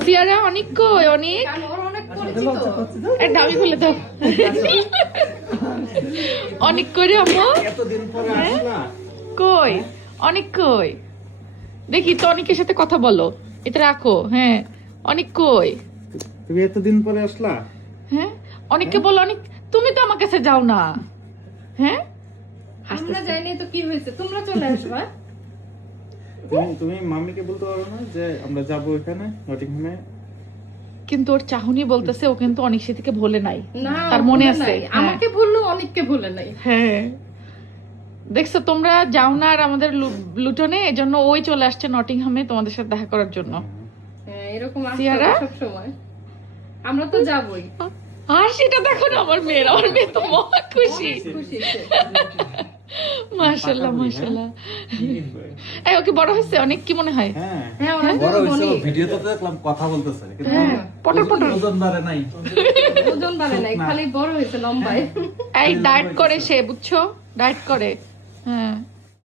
সিয়ারা অনেক কই অনেক দাবি খুলে দাও অনেক করে আম্মু কই অনেক কই দেখি তো অনেকের সাথে কথা বলো এটা রাখো হ্যাঁ অনেক কই তুমি এতদিন পরে আসলা হ্যাঁ অনেককে বলো অনেক তুমি তো আমার কাছে যাও না হ্যাঁ আমরা যাইনি তো কি হয়েছে তোমরা চলে আসবা তুমি মাম্মিকে বলতে পারো না যে আমরা যাবো এখানে নটিংহামে কিন্তু ওর চাহনি বলতেছে ও কিন্তু অনেক থেকে ভোলে নাই না তার মনে আছে আমাকে বললো অনেককে ভুলে নাই হ্যাঁ দেখছো তোমরা যাও না আর আমাদের লুটনে এজন্য ওই চলে আসছে নটিংহামে তোমাদের সাথে দেখা করার জন্য হ্যাঁ এরকম সিয়ারা? সব সময় আমরা তো যাবই আর সেটা দেখো না আমার মেয়ে তো মহা খুশি খুশি মাশাআল্লাহ মাশাআল্লাহ এই ওকে বড় হয়েছে অনেক কি মনে হয় হ্যাঁ হ্যাঁ অনেক বড় হইছে অনেক। ভিডিওতে তো দেখলাম কথা বলতেছে কিন্তু হ্যাঁ পটর পটর ওজন বাড়ে নাই ওজন বাড়ে নাই খালি বড় হয়েছে লম্বায় এই ডায়েট করে সে বুঝছো ডায়েট করে হ্যাঁ